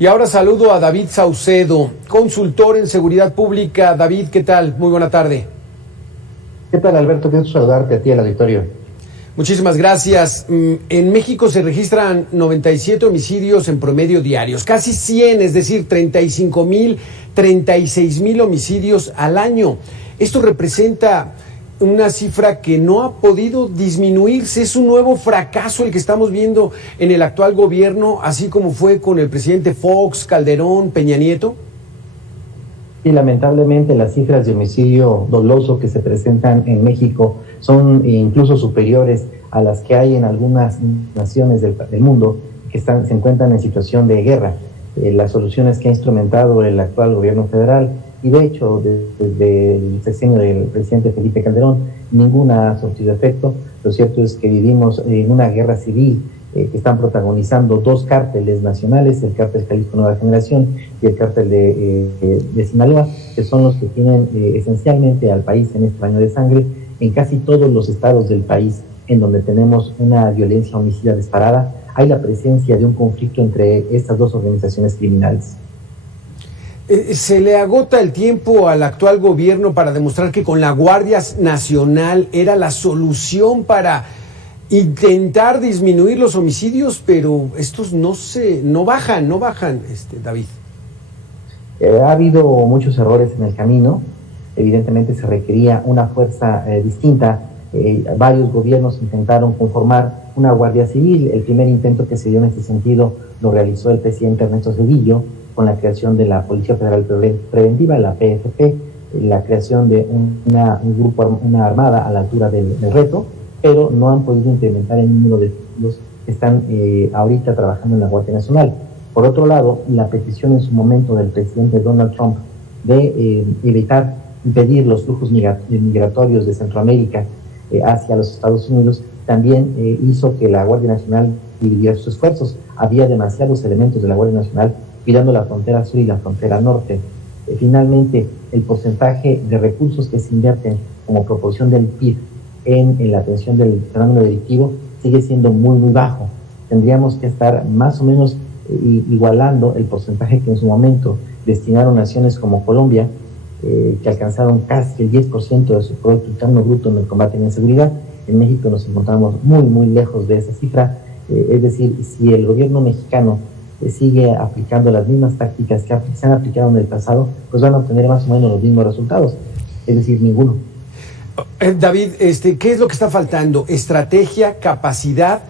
Y ahora saludo a David Saucedo, consultor en seguridad pública. David, ¿qué tal? Muy buena tarde. ¿Qué tal, Alberto? Qué gusto saludarte a ti, al auditorio. Muchísimas gracias. En México se registran 97 homicidios en promedio diarios, casi 100, es decir, 35,000, 36,000 homicidios al año. Esto representa una cifra que no ha podido disminuirse. Es un nuevo fracaso el que estamos viendo en el actual gobierno, así como fue con el presidente Fox, Calderón, Peña Nieto. Y lamentablemente las cifras de homicidio doloso que se presentan en México son incluso superiores a las que hay en algunas naciones del mundo que se encuentran en situación de guerra. Las soluciones que ha instrumentado el actual gobierno federal, y de hecho desde el sexenio del presidente Felipe Calderón, ninguna ha surtido efecto. Lo cierto es que vivimos en una guerra civil que están protagonizando dos cárteles nacionales, el cártel Jalisco Nueva Generación y el cártel de Sinaloa, que son los que tienen esencialmente al país en este baño de sangre. En casi todos los estados del país en donde tenemos una violencia homicida disparada, hay la presencia de un conflicto entre estas dos organizaciones criminales. ¿Se le agota el tiempo al actual gobierno para demostrar que con la Guardia Nacional era la solución para intentar disminuir los homicidios, pero estos no bajan, David? Ha habido muchos errores en el camino. Evidentemente se requería una fuerza distinta. Varios gobiernos intentaron conformar una Guardia Civil. El primer intento que se dio en este sentido lo realizó el presidente Ernesto Zedillo con la creación de la Policía Federal Preventiva, la PFP, la creación de una armada a la altura del reto, pero no han podido implementar el número de los que están ahorita trabajando en la Guardia Nacional. Por otro lado, la petición en su momento del presidente Donald Trump de impedir los flujos migratorios de Centroamérica hacia los Estados Unidos también hizo que la Guardia Nacional dividiera sus esfuerzos. Había demasiados elementos de la Guardia Nacional cuidando la frontera sur y la frontera norte. Finalmente, el porcentaje de recursos que se invierten como proporción del PIB en la atención del fenómeno delictivo sigue siendo muy, muy bajo. Tendríamos que estar más o menos igualando el porcentaje que en su momento destinaron naciones como Colombia, que alcanzaron casi el 10% de su Producto Interno Bruto en el combate a la inseguridad. En México nos encontramos muy, muy lejos de esa cifra. Es decir, si el gobierno mexicano sigue aplicando las mismas tácticas que se han aplicado en el pasado, pues van a obtener más o menos los mismos resultados, es decir, ninguno. David, ¿qué es lo que está faltando? ¿Estrategia, capacidad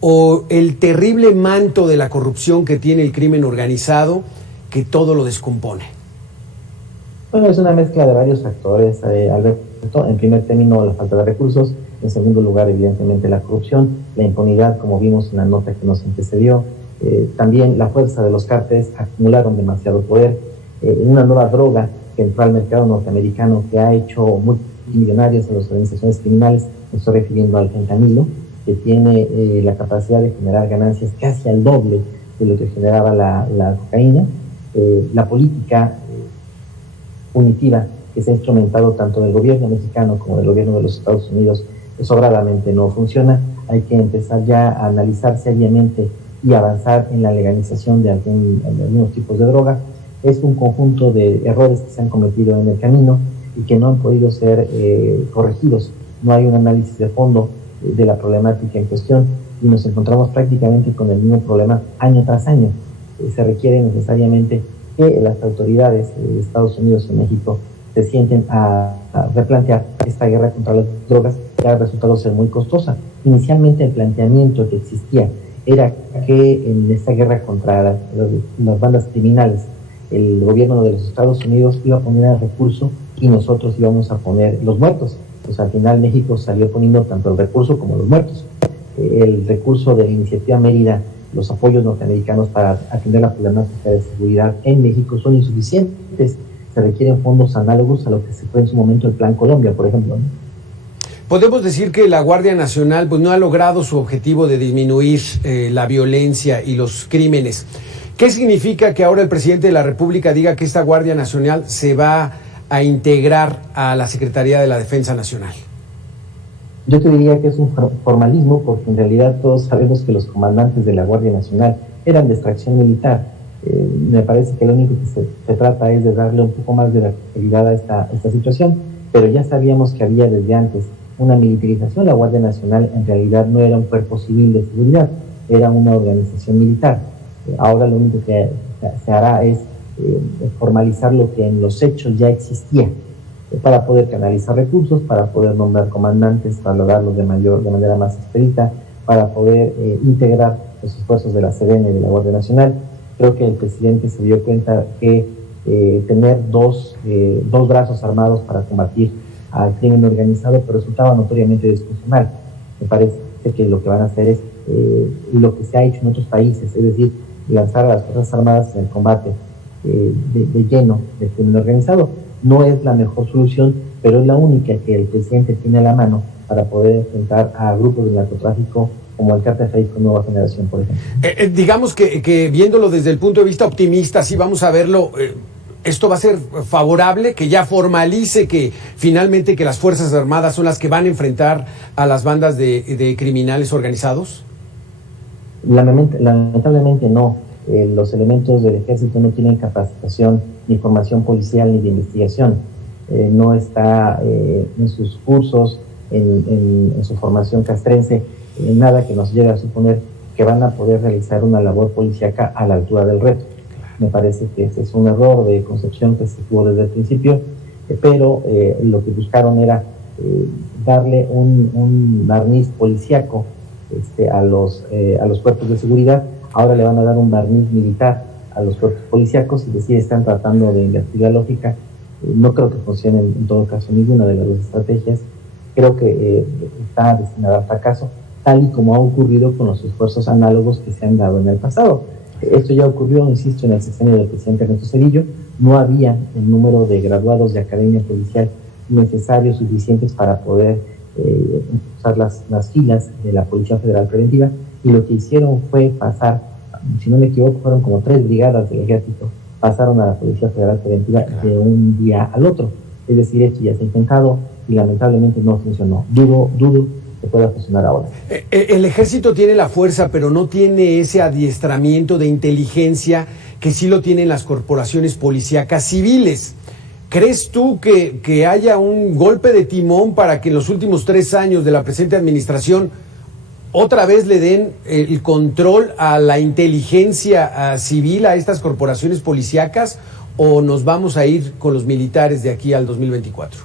o el terrible manto de la corrupción que tiene el crimen organizado que todo lo descompone? Bueno, es una mezcla de varios factores, Alberto. En primer término, la falta de recursos. En segundo lugar, evidentemente, la corrupción, la impunidad, como vimos en la nota que nos antecedió. También la fuerza de los cárteles acumularon demasiado poder. Una nueva droga que entró al mercado norteamericano que ha hecho multimillonarios en las organizaciones criminales, me estoy refiriendo al fentanilo, que tiene la capacidad de generar ganancias casi al doble de lo que generaba la cocaína. La política punitiva que se ha instrumentado tanto del gobierno mexicano como del gobierno de los Estados Unidos sobradamente no funciona. Hay que empezar ya a analizar seriamente y avanzar en la legalización de algunos tipos de droga. Es un conjunto de errores que se han cometido en el camino y que no han podido ser corregidos. No hay un análisis de fondo de la problemática en cuestión y nos encontramos prácticamente con el mismo problema año tras año. Se requiere necesariamente que las autoridades de Estados Unidos y México se sienten a replantear esta guerra contra las drogas, que ha resultado ser muy costosa. Inicialmente el planteamiento que existía era que en esta guerra contra las bandas criminales, el gobierno de los Estados Unidos iba a poner el recurso y nosotros íbamos a poner los muertos. Pues al final México salió poniendo tanto el recurso como los muertos. El recurso de la Iniciativa Mérida, los apoyos norteamericanos para atender la problemática de seguridad en México son insuficientes. Se requieren fondos análogos a lo que se fue en su momento el Plan Colombia, por ejemplo, ¿no? Podemos decir que la Guardia Nacional pues no ha logrado su objetivo de disminuir la violencia y los crímenes. ¿Qué significa que ahora el presidente de la República diga que esta Guardia Nacional se va a integrar a la Secretaría de la Defensa Nacional? Yo te diría que es un formalismo, porque en realidad todos sabemos que los comandantes de la Guardia Nacional eran de extracción militar. Me parece que lo único que se trata es de darle un poco más de verticalidad a esta situación, pero ya sabíamos que había desde antes una militarización. La Guardia Nacional en realidad no era un cuerpo civil de seguridad, era una organización militar. Ahora lo único que se hará es formalizar lo que en los hechos ya existía, para poder canalizar recursos, para poder nombrar comandantes, valorarlos de manera más expedita, para poder integrar los esfuerzos de la Sedena y de la Guardia Nacional. Creo que el presidente se dio cuenta que tener dos brazos armados para combatir al crimen organizado pues resultaba notoriamente disfuncional. Me parece que lo que van a hacer es lo que se ha hecho en otros países, es decir, lanzar a las Fuerzas Armadas en el combate de lleno del crimen organizado. No es la mejor solución, pero es la única que el presidente tiene a la mano para poder enfrentar a grupos de narcotráfico como el Cártel Jalisco Nueva Generación, por ejemplo. Digamos que viéndolo desde el punto de vista optimista, sí vamos a verlo, esto va a ser favorable, que ya formalice que finalmente que las Fuerzas Armadas son las que van a enfrentar a las bandas de criminales organizados. Lamentablemente no. Los elementos del ejército no tienen capacitación ni formación policial ni de investigación. No está en sus cursos, en su formación castrense, nada que nos lleve a suponer que van a poder realizar una labor policíaca a la altura del reto. Me parece que ese es un error de concepción que se tuvo desde el principio, pero lo que buscaron era darle un barniz policíaco a los cuerpos de seguridad. Ahora le van a dar un barniz militar a los cuerpos policíacos, es decir, están tratando de invertir la lógica. No creo que funcione en todo caso ninguna de las dos estrategias. Creo que está destinada al fracaso, tal y como ha ocurrido con los esfuerzos análogos que se han dado en el pasado. Esto ya ocurrió, insisto, en el sexenio del presidente Ernesto Zedillo. No había el número de graduados de academia policial necesarios, suficientes para poder usar las filas de la Policía Federal Preventiva, y lo que hicieron fue pasar, si no me equivoco, fueron como 3 brigadas del ejército, pasaron a la Policía Federal Preventiva de un día al otro. Es decir, esto ya se ha intentado y lamentablemente no funcionó. Dudo que pueda funcionar ahora. El ejército tiene la fuerza, pero no tiene ese adiestramiento de inteligencia que sí lo tienen las corporaciones policíacas civiles. ¿Crees tú que haya un golpe de timón para que en los últimos 3 años de la presente administración otra vez le den el control a la inteligencia civil a estas corporaciones policíacas, o nos vamos a ir con los militares de aquí al 2024?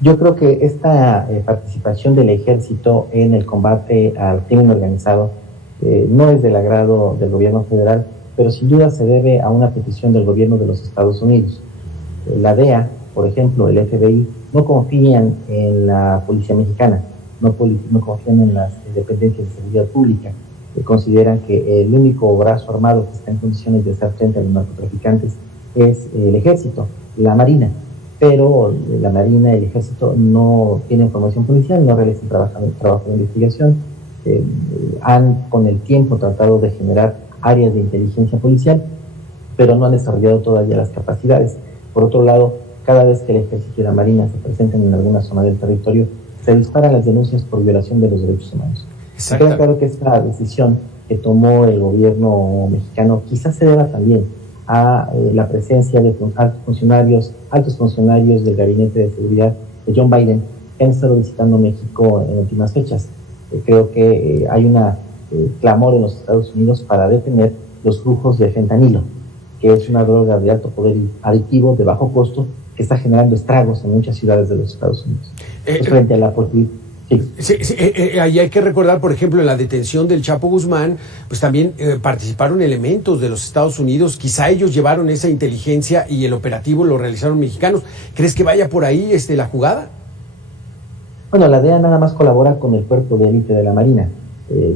Yo creo que esta participación del ejército en el combate al crimen organizado no es del agrado del gobierno federal, pero sin duda se debe a una petición del gobierno de los Estados Unidos. La DEA, por ejemplo, el FBI, no confían en la policía mexicana, no confían en las dependencias de seguridad pública. Consideran que el único brazo armado que está en condiciones de hacer frente a los narcotraficantes es el ejército, la marina. Pero la marina y el ejército no tienen formación policial, no realizan trabajo de investigación, han con el tiempo tratado de generar áreas de inteligencia policial, pero no han desarrollado todavía las capacidades. Por otro lado, cada vez que el ejército y la marina se presentan en alguna zona del territorio, se disparan las denuncias por violación de los derechos humanos. Queda claro que esta decisión que tomó el gobierno mexicano quizás se deba también a la presencia de altos funcionarios del Gabinete de Seguridad de John Biden, que han estado visitando México en últimas fechas. Creo que hay una clamor en los Estados Unidos para detener los flujos de fentanilo, que es una droga de alto poder adictivo, de bajo costo, que está generando estragos en muchas ciudades de los Estados Unidos. Frente a la posibilidad. Ahí hay que recordar, por ejemplo, en la detención del Chapo Guzmán, pues también participaron elementos de los Estados Unidos. Quizá ellos llevaron esa inteligencia y el operativo lo realizaron mexicanos. ¿Crees que vaya por ahí la jugada? Bueno, la DEA nada más colabora con el cuerpo de élite de la Marina.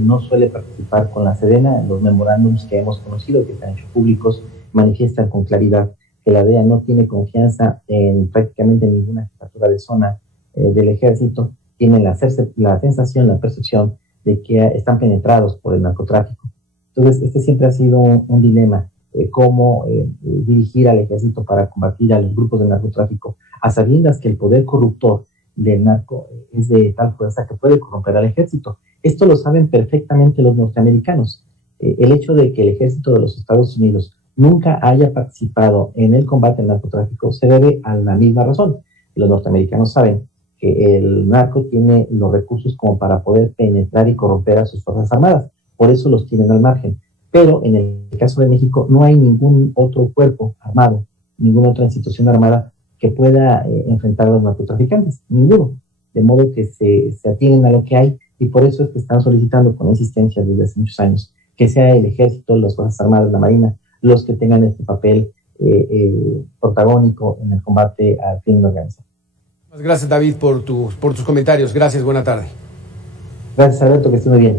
No suele participar con la Sedena. Los memorándums que hemos conocido, que se han hecho públicos, manifiestan con claridad que la DEA no tiene confianza en prácticamente ninguna jefatura de zona del ejército. Tienen la sensación, la percepción de que están penetrados por el narcotráfico. Entonces, este siempre ha sido un dilema, cómo dirigir al ejército para combatir a los grupos de narcotráfico, a sabiendas que el poder corruptor del narco es de tal fuerza que puede corromper al ejército. Esto lo saben perfectamente los norteamericanos. el hecho de que el ejército de los Estados Unidos nunca haya participado en el combate al narcotráfico se debe a la misma razón. Los norteamericanos saben que el narco tiene los recursos como para poder penetrar y corromper a sus fuerzas armadas. Por eso los tienen al margen. Pero en el caso de México no hay ningún otro cuerpo armado, ninguna otra institución armada que pueda enfrentar a los narcotraficantes. Ninguno. De modo que se atienen a lo que hay y por eso es que están solicitando con insistencia desde hace muchos años que sea el ejército, las fuerzas armadas, la marina, los que tengan este papel protagónico en el combate al crimen organizado. Gracias, David, por tus comentarios. Gracias, buena tarde. Gracias, Alberto, que esté muy bien.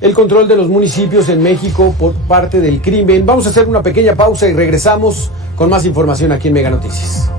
El control de los municipios en México por parte del crimen. Vamos a hacer una pequeña pausa y regresamos con más información aquí en Mega Noticias.